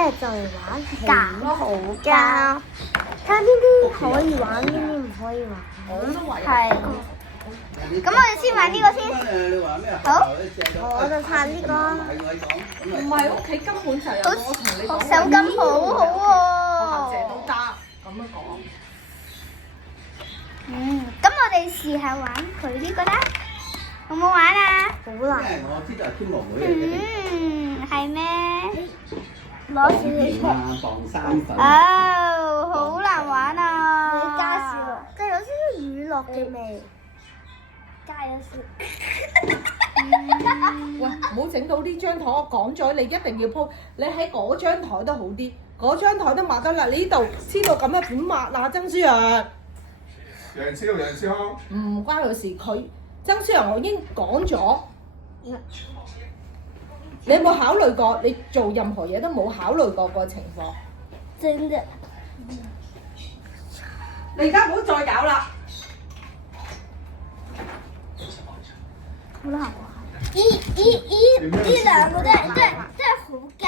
咧就嚟玩揀好膠，睇下邊啲可以玩，邊啲唔可以玩。係。咁我哋先玩呢個先。好，我就拍呢個。唔係屋企根本就有個我同你講手感好好喎。學姐都得咁樣講。咁我哋試下玩佢呢個啦，好唔好玩啊？好難。我知道係天鵝妹嚟嘅。係咩？攞少少出。防生粉。哦，好難玩啊！你加少，即係有少少乳酪嘅味。加咗少。喂，唔好整到呢張台，我講咗你一定要鋪，你喺嗰張台都好啲，嗰張台都抹得啦。你呢度黐到咁樣點抹啊？曾書陽。楊超康。唔關佢事，佢曾書陽我已經講咗。你有冇考慮過？你做任何嘢都冇考慮過個情況。真嘅。你而家唔好再搞啦。好難玩。呢兩個真係好膠。